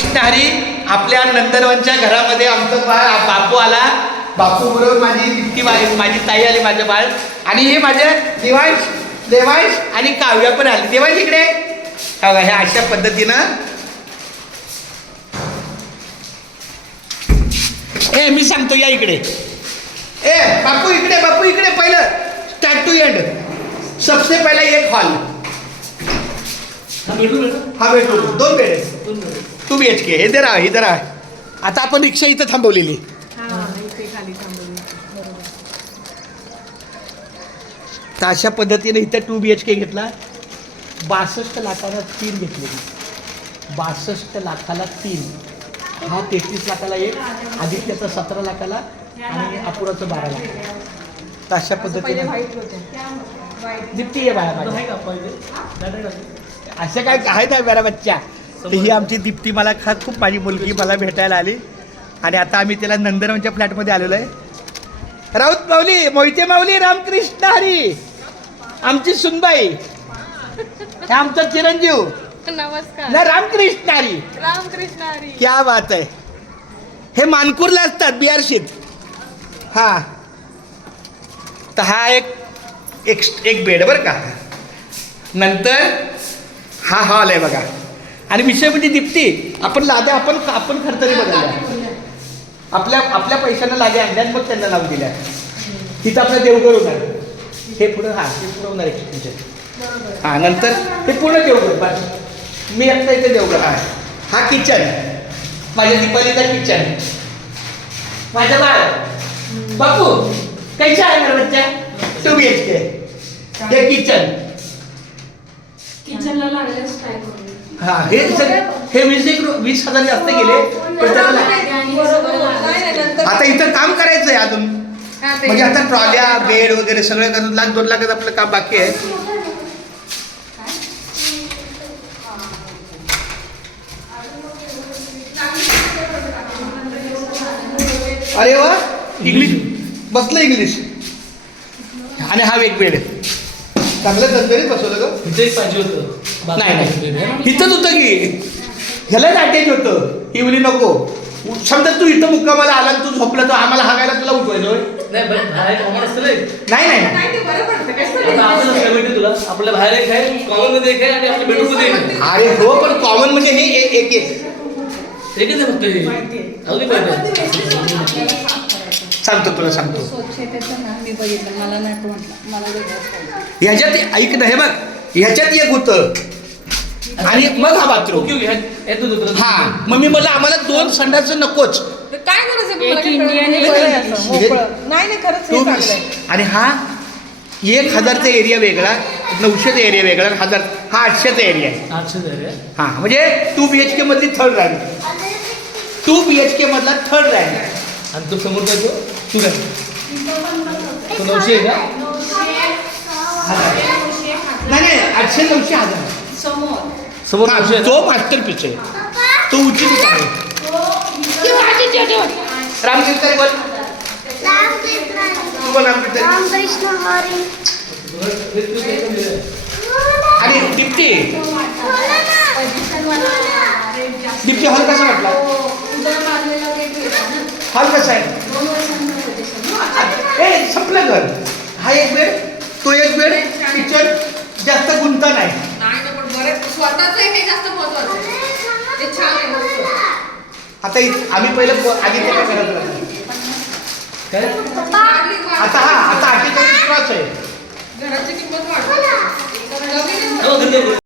रामकृष्ण हरी आपल्या नंदनवनच्या घरामध्ये आमचं बाळ बापू आला. बापू बरोबर माझी बाई माझी ताई आली माझं बाळ. आणि हे माझे देवांश देवांश आणि काव्या पण आली. देवांश इकडे. हा ह्या अशा पद्धतीनं. ए मी सांगतो या इकडे. ए बापू इकडे बापू इकडे पहिलं. स्टार्ट टू एंड सबसे पहिला एक हॉल हा बेडरूम दोन बेड आहेत. टू बी एच के हे जरा हे जरा आता आपण रिक्षा इथं थांबवलेली. तर अशा पद्धतीने इथं टू बी एच के घेतला. बासष्ट लाखाला तीन घेतलेली. बासष्ट लाखाला तीन. हा तेहतीस लाखाला एक आदित्याचा सतरा लाखाला आणि अपुराचं बारा लाखाला तर अशा पद्धतीने दीप्ती आहे बाळा. असं काय आहे ना बरा बच्चा? तर ही आमची दीप्ती मला खा खूप माझी मुलगी मला भेटायला आली. आणि आता आम्ही त्याला नंदनवनच्या फ्लॅटमध्ये आलेलो आहे. राऊत माऊली मोहिते माऊली रामकृष्ण हरी. आमची सुनबाई. हे आमचा चिरंजीव. नमस्कार. ना रामकृष्ण हरी. रामकृष्ण हरी. क्या बात आहे. हे मानपूरला असतात बिहारशीत. हा. तर हा एक एक एक बेड बरं का. नंतर हा हॉल आहे बघा. आणि विषय म्हणजे दीप्ती आपण लाद्या आपण आपण खर्चरी बदलल्या. आपल्या आपल्या पैशानं लाद्या आणल्या आणि मग त्यांना लावून दिल्या. तिथं आपलं देवघर होणार. हे पुढं हा हे पुढं होणार एक्सटेन्शन हा नंतर हे पूर्ण देवघर बस. मी आता इथे देवघर हा. हा किचन. माझ्या दीपालीचा किचन. माझा बाळ. बापू कैसा आहे मेरा बच्चा? Two B H K kitchen. किचनला लागल्यास काय करू हा हे हे वीस एक रु- वीस हजार जास्त गेले पण त्याला लाग- आता इथं काम करायचं आहे अजून म्हणजे आता ट्रॉल्या बेड वगैरे सगळं करून लाख दोन लाखात आपलं काम बाकी आहे. अरे वा इंग्लिश बसलं इंग्लिश आणि हा एक बेड चांगलं दंतरीत बसवलं ग. इथेच पाहिजे होतं. नाही नाही. इथंच होतं की. ह्यालाच अटॅच होतं ही बोली नको. समजा तू इथं मुक्कामाला आला तू झोपला तर आम्हाला हागायला तुला उठवायचं? नाही नाही तुला. आपल्या बाहेर एक आहे कॉमनमध्ये एक आहे आणि आपल्या बेडरूममध्ये एक आहे. अरे हो पण कॉमन म्हणजे हे एक एक एक एकच फक्त हे. सांगतो तुला सांगतो. स्वच्छतेचं ना मी बघितलं. मला नाही म्हटलं मला वेगळंच पाहिजे. ह्याच्यात ऐक ना हे बघ ह्याच्यात एक होतं. आणि मग हा बाथरूम. हा मग मी मला आम्हाला दोन संडास नकोच. काय नाही. नाही नाही हे आहे. आणि हा एक हजारचा एरिया वेगळा नऊशेचा एरिया वेगळा हजार हा आठशेचा एरिया आहे. हा म्हणजे टू बी एच के मधली third rank two B H K मधला थर्ड रँक आणि तो समोर काय? तो नऊशे आहे का? नाही नाही आठशे नऊशे हजार. समोर. हा, आहे तो मास्टर पीस आहे तो उचित आहे? रामकृष्ण बोल. तू बोल रामकृष्ण रामकृष्ण हरी. आणि दीप्ती. दीप्ती हॉल कसा वाटला? हॉल कसा आहे? ए संपलं घर. हा एक बेड तो एक बेड किचन जास्त गुंता नाही. स्वतःच हे जास्त महत्वाचं आहे. ते छान आहे मस्त. आता आम्ही पहिलं पो- आधी ते काय करत होतो. काय वाढली, वाढली. आता हा आता अठ्ठेचाळीस क्रॉस आहे घराची किंमत हो, धन्यवाद.